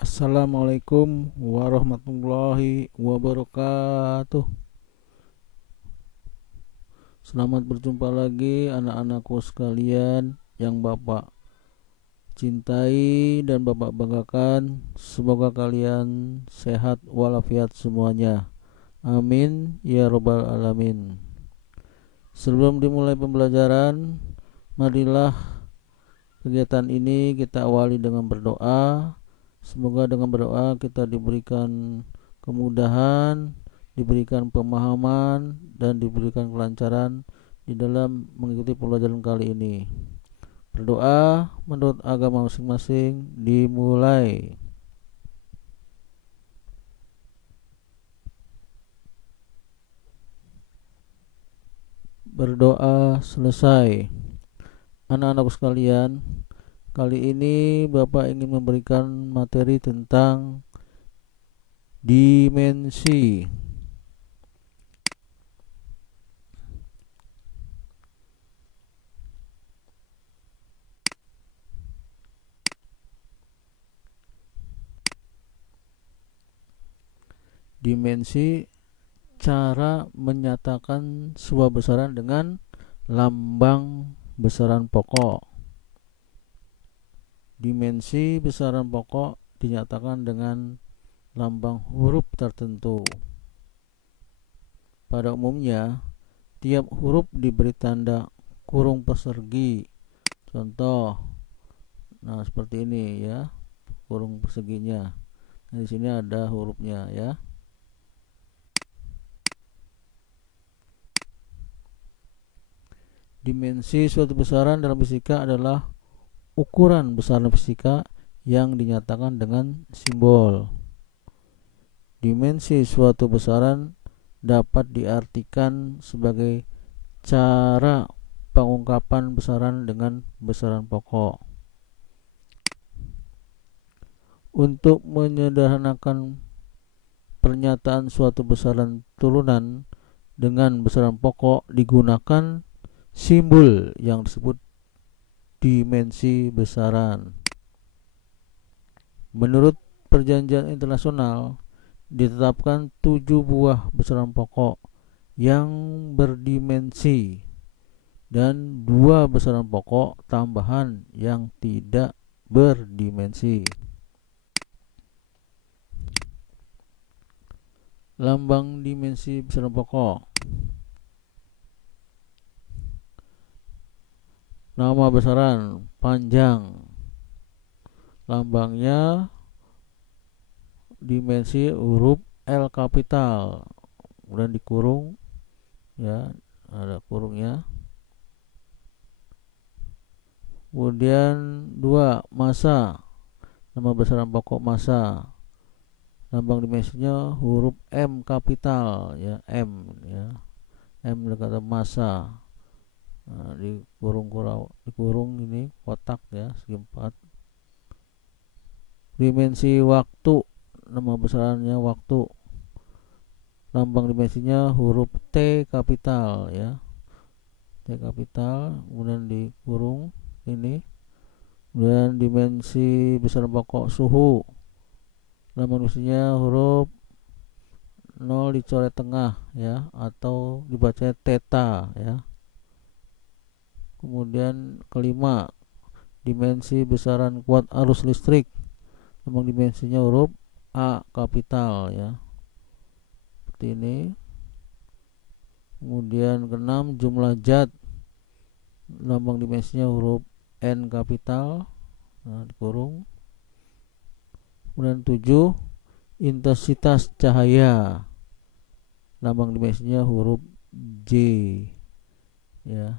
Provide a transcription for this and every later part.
Assalamualaikum warahmatullahi wabarakatuh. Selamat berjumpa lagi anak-anakku sekalian yang Bapak cintai dan Bapak banggakan. Semoga kalian sehat walafiat semuanya. Amin ya robbal alamin. Sebelum dimulai pembelajaran, marilah kegiatan ini kita awali dengan berdoa. Semoga dengan berdoa kita diberikan kemudahan, diberikan pemahaman, dan diberikan kelancaran di dalam mengikuti pembelajaran kali ini. Berdoa menurut agama masing-masing dimulai. Berdoa selesai. Anak-anakku sekalian, kali ini Bapak ingin memberikan materi tentang dimensi. Dimensi, cara menyatakan sebuah besaran dengan lambang besaran pokok. Dimensi besaran pokok dinyatakan dengan lambang huruf tertentu. Pada umumnya, tiap huruf diberi tanda kurung persegi. Contoh, nah seperti ini ya, kurung perseginya. Nah, di sini ada hurufnya ya. Dimensi suatu besaran dalam fisika adalah ukuran besaran fisika yang dinyatakan dengan simbol. Dimensi suatu besaran dapat diartikan sebagai cara pengungkapan besaran dengan besaran pokok. Untuk menyederhanakan pernyataan suatu besaran turunan dengan besaran pokok digunakan simbol yang disebut dimensi besaran. Menurut perjanjian internasional, ditetapkan 7 buah besaran pokok yang berdimensi dan 2 besaran pokok tambahan yang tidak berdimensi. Lambang dimensi besaran pokok. Nama besaran panjang, lambangnya dimensi huruf L kapital, kemudian dikurung ya, ada kurungnya. Kemudian 2 massa, nama besaran pokok massa, lambang dimensinya huruf M kapital ya, M ya, M kata massa. Nah, dikurung ini kotak ya, segi 4. Dimensi waktu, nama besarannya waktu, lambang dimensinya huruf T kapital ya, T kapital, kemudian dikurung ini. Kemudian dimensi besaran pokok suhu, lambang dimensinya huruf 0 dicoret tengah ya, atau dibaca theta ya. Kemudian kelima, dimensi besaran kuat arus listrik, lambang dimensinya huruf A kapital ya, seperti ini. Kemudian keenam, jumlah zat, lambang dimensinya huruf N kapital, nah, dikurung. Kemudian 7, intensitas cahaya, lambang dimensinya huruf J ya,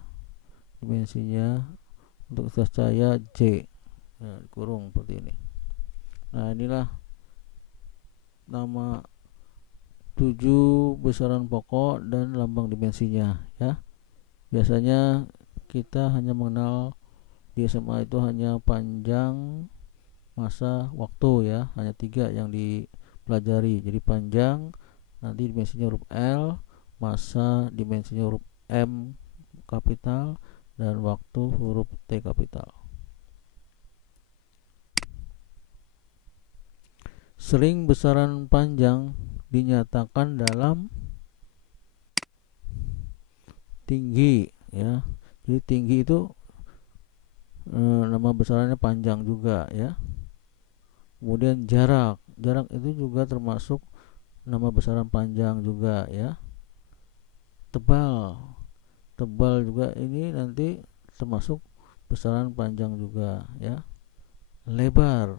dimensinya untuk intensitas cahaya J, nah, dikurung seperti ini. Nah, inilah nama 7 besaran pokok dan lambang dimensinya ya. Biasanya kita hanya mengenal di SMA itu hanya panjang, massa, waktu ya, hanya 3 yang dipelajari. Jadi panjang nanti dimensinya huruf L, massa dimensinya huruf M kapital, dan waktu huruf T kapital. sering besaran panjang dinyatakan dalam tinggi ya. Jadi tinggi itu nama besarannya panjang juga ya. Kemudian jarak itu juga termasuk nama besaran panjang juga ya. Tebal juga ini nanti termasuk besaran panjang juga ya. Lebar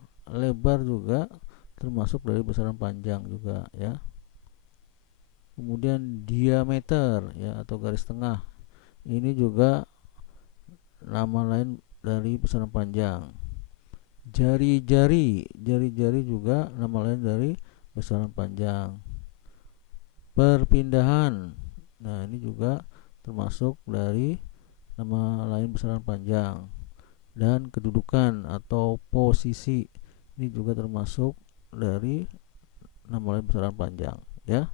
juga termasuk dari besaran panjang juga ya. Kemudian diameter ya atau garis tengah, ini juga nama lain dari besaran panjang. Jari-jari juga nama lain dari besaran panjang. Perpindahan, nah ini juga termasuk dari nama lain besaran panjang. Dan kedudukan atau posisi, ini juga termasuk dari nama lain besaran panjang ya.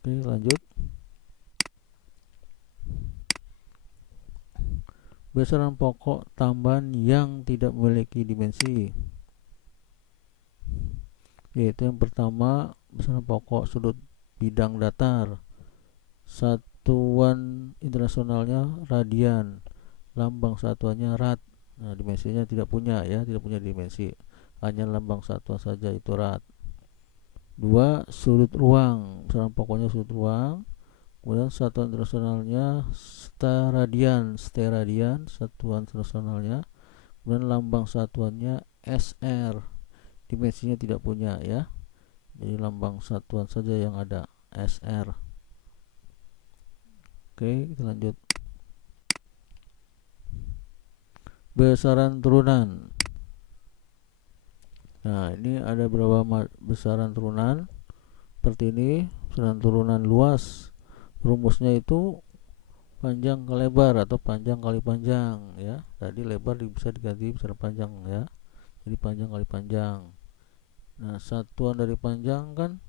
Oke, lanjut. Besaran pokok tambahan yang tidak memiliki dimensi, yaitu yang pertama besaran pokok sudut bidang datar, satuan internasionalnya radian, lambang satuannya rad. Nah, dimensinya tidak punya dimensi, hanya lambang satuan saja, itu rad. 2. Sudut ruang, besaran pokoknya sudut ruang. Kemudian satuan internasionalnya steradian, satuan internasionalnya. Kemudian lambang satuannya SR, dimensinya tidak punya ya, jadi lambang satuan saja yang ada, SR. Oke, kita lanjut. Besaran turunan. Nah, ini ada beberapa besaran turunan seperti ini. Besaran turunan luas, rumusnya itu panjang ke lebar atau panjang kali panjang ya. Tadi lebar bisa diganti besaran panjang ya, jadi panjang kali panjang. Nah, satuan dari panjang kan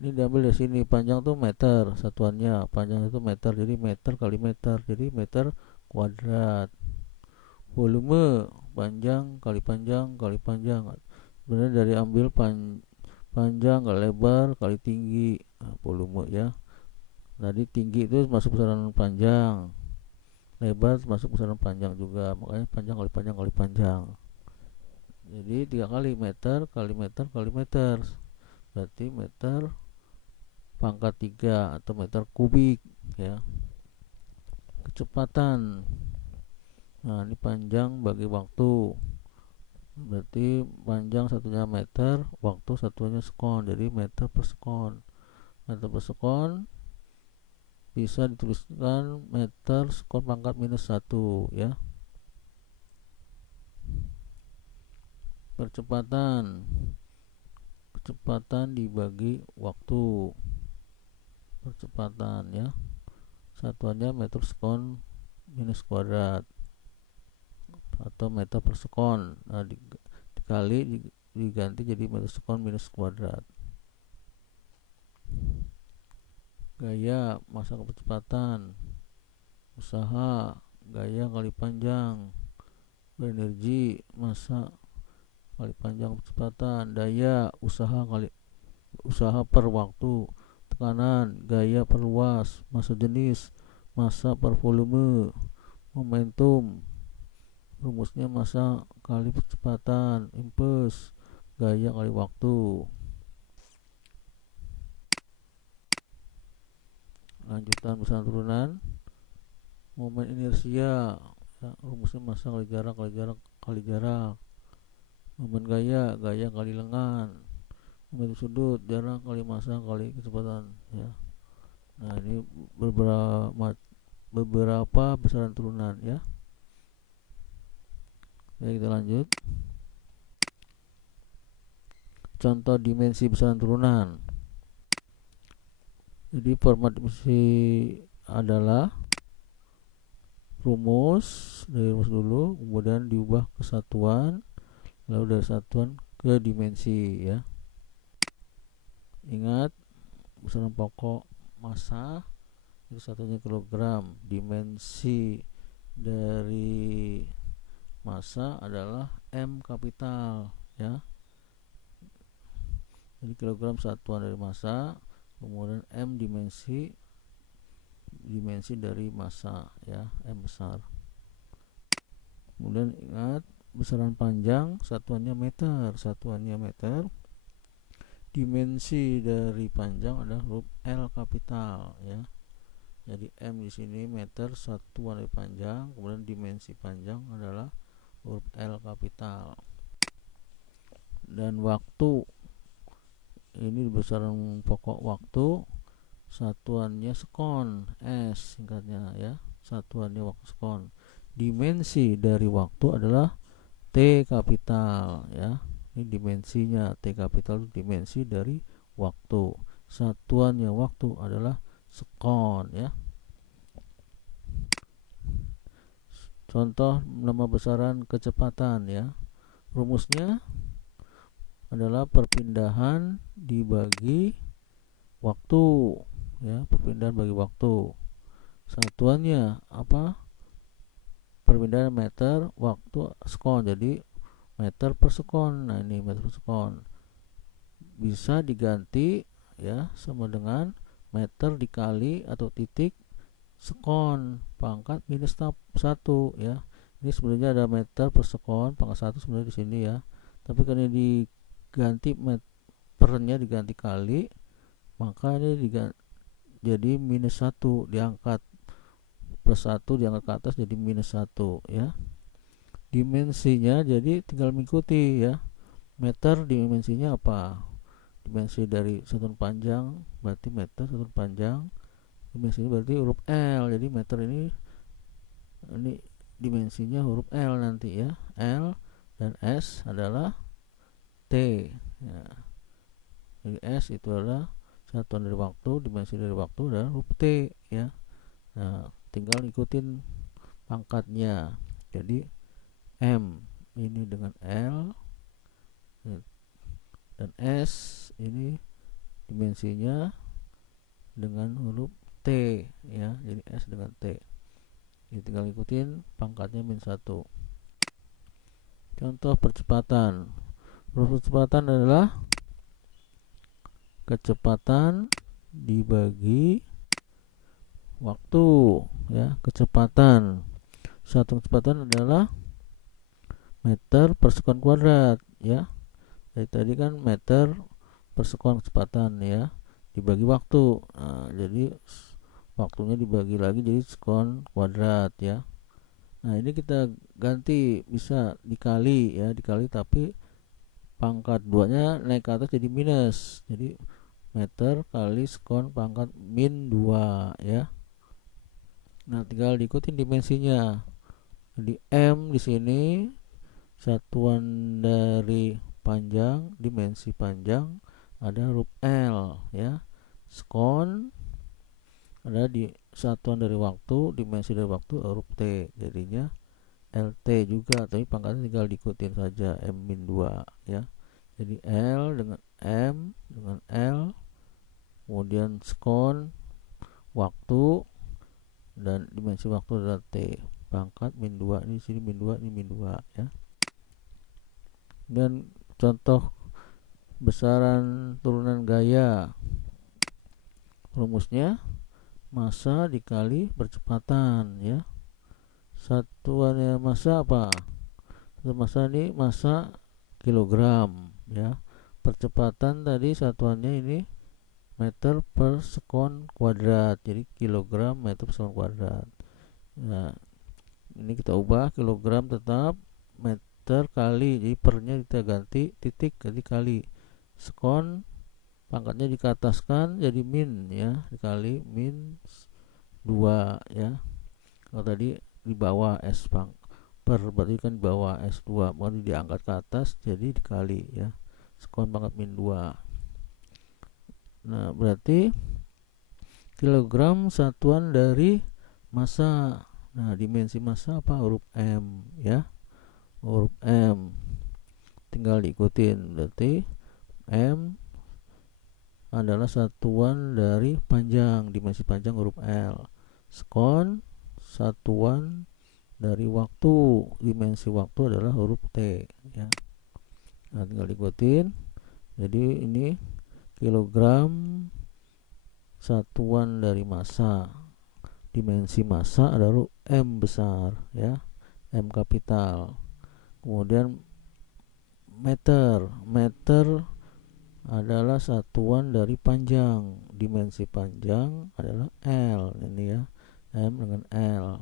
ini diambil dari sini, panjang tuh meter satuannya, panjang itu meter, jadi meter kali meter, jadi meter kuadrat. Volume, panjang kali panjang kali panjang, sebenarnya dari ambil panjang kali lebar kali tinggi. Nah, volume ya. Tadi tinggi itu masuk besaran panjang, lebar masuk besaran panjang juga, makanya panjang kali panjang kali panjang. Jadi 3 kali meter kali meter kali meter, berarti meter pangkat 3 atau meter kubik ya. Kecepatan, nah ini panjang bagi waktu, berarti panjang satunya meter, waktu satunya sekon, jadi meter per sekon. Meter per sekon bisa dituliskan meter sekon pangkat minus 1 ya. Kecepatan dibagi waktu, percepatan ya, satuannya meter sekon minus kuadrat atau meter per sekon. Nah, diganti jadi meter sekon minus kuadrat. Gaya, masa kecepatan. Usaha, gaya kali panjang. Berenergi, masa kali panjang kecepatan. Daya, usaha per waktu. Tekanan, gaya per luas. Massa jenis, massa per volume. Momentum, rumusnya massa kali kecepatan. Impuls, gaya kali waktu. Lanjutan besaran turunan. Momen inersia ya, rumusnya massa kali jarak kali jarak. Momen gaya kali lengan. Momen sudut, jarak kali massa kali kecepatan ya. Nah, ini beberapa besaran turunan ya. Oke, kita lanjut. Contoh dimensi besaran turunan. Jadi format dimensi adalah rumus dulu, kemudian diubah ke satuan, lalu dari satuan ke dimensi ya. Ingat, besaran pokok massa itu satunya kilogram, dimensi dari massa adalah M kapital ya. Jadi kilogram satuan dari massa, kemudian M dimensi dari massa ya, M besar. Kemudian ingat besaran panjang satuannya meter, dimensi dari panjang adalah huruf L kapital ya. Jadi M di sini meter satuan dari panjang, kemudian dimensi panjang adalah huruf L kapital. Dan waktu ini besaran pokok waktu, satuannya sekon, S singkatnya ya, satuannya waktu sekon. Dimensi dari waktu adalah T kapital ya. Ini dimensinya, T kapital dimensi dari waktu. Satuannya waktu adalah sekon ya. Contoh nama besaran kecepatan ya. Rumusnya adalah perpindahan dibagi waktu ya, perpindahan bagi waktu. Satuannya apa? Perpindahan meter waktu sekon, jadi meter per sekon. Nah ini meter per sekon bisa diganti ya sama dengan meter dikali atau titik sekon pangkat minus 1 ya. Ini sebenarnya ada meter per sekon pangkat 1 sebenarnya di sini ya, tapi karena diganti pernya diganti kali, maka ini jadi minus 1 diangkat, plus 1 diangkat ke atas jadi minus 1 ya. Dimensinya jadi tinggal mengikuti ya. Meter dimensinya apa? Dimensi dari satuan panjang berarti meter satuan panjang, dimensinya berarti huruf L. Jadi meter ini dimensinya huruf L nanti ya. L dan S adalah T ya. Jadi S itu adalah satuan dari waktu, dimensi dari waktu adalah huruf T ya. Nah tinggal ikutin pangkatnya, jadi M ini dengan L dan S ini dimensinya dengan huruf T ya, jadi S dengan T. Jadi tinggal ikutin pangkatnya min 1. Contoh percepatan. Percepatan adalah kecepatan dibagi waktu ya. Kecepatan, satu kecepatan adalah meter per sekon kuadrat ya. Jadi tadi kan meter per sekon kecepatan ya, dibagi waktu. Nah, jadi waktunya dibagi lagi jadi sekon kuadrat ya. Nah ini kita ganti, bisa dikali ya, dikali tapi pangkat 2 nya naik ke atas jadi minus, jadi meter kali sekon pangkat min 2 ya. Nah tinggal diikutin dimensinya. Jadi M di sini satuan dari panjang, dimensi panjang ada huruf L ya. Sekon ada di satuan dari waktu, dimensi dari waktu huruf T, jadinya LT juga, tapi pangkatnya tinggal diikutin saja M min 2 ya. Jadi L dengan M dengan L, kemudian sekon waktu dan dimensi waktu adalah T, pangkat min 2, ini sini min 2, ini min 2 ya. Dan contoh besaran turunan gaya, rumusnya massa dikali percepatan ya. Satuannya massa apa? Massa ini massa kilogram ya. Percepatan tadi satuannya ini meter per sekon kuadrat, jadi kilogram meter per sekon kuadrat. Nah ini kita ubah, kilogram tetap, meter kali, jadi pernya kita ganti titik jadi kali, sekon pangkatnya dikataskan jadi min ya, dikali min 2 ya. Kalau tadi di bawah S per berarti kan di bawah S2, mau diangkat ke atas jadi dikali ya, sekon pangkat min 2. Nah berarti kilogram satuan dari massa. Nah dimensi massa apa? Huruf M ya, huruf M tinggal diikutin. Berarti M adalah satuan dari panjang, dimensi panjang huruf L. Sekon satuan dari waktu. Dimensi waktu adalah huruf T ya. Nah, tinggal ikutin. Jadi ini kilogram satuan dari massa. Dimensi massa adalah M besar ya, M kapital. Kemudian meter. Meter adalah satuan dari panjang. Dimensi panjang adalah L ini ya, M dengan L.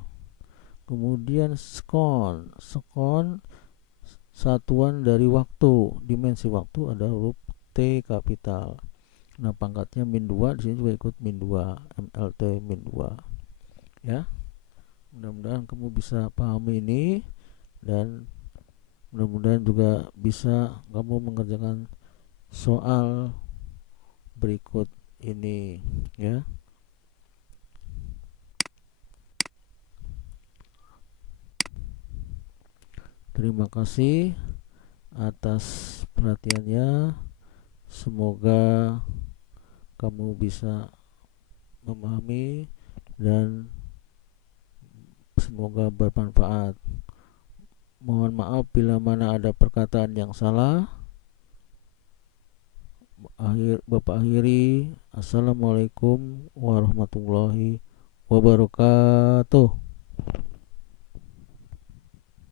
Kemudian sekon. Sekon satuan dari waktu. Dimensi waktu adalah huruf T kapital. Nah, pangkatnya min 2, di sini juga ikut min 2, MLT min 2 ya. Mudah-mudahan kamu bisa pahami ini, dan mudah-mudahan juga bisa kamu mengerjakan soal berikut ini ya. Terima kasih atas perhatiannya. Semoga kamu bisa memahami dan semoga bermanfaat. Mohon maaf bila mana ada perkataan yang salah. Bapak akhiri. Assalamualaikum warahmatullahi wabarakatuh.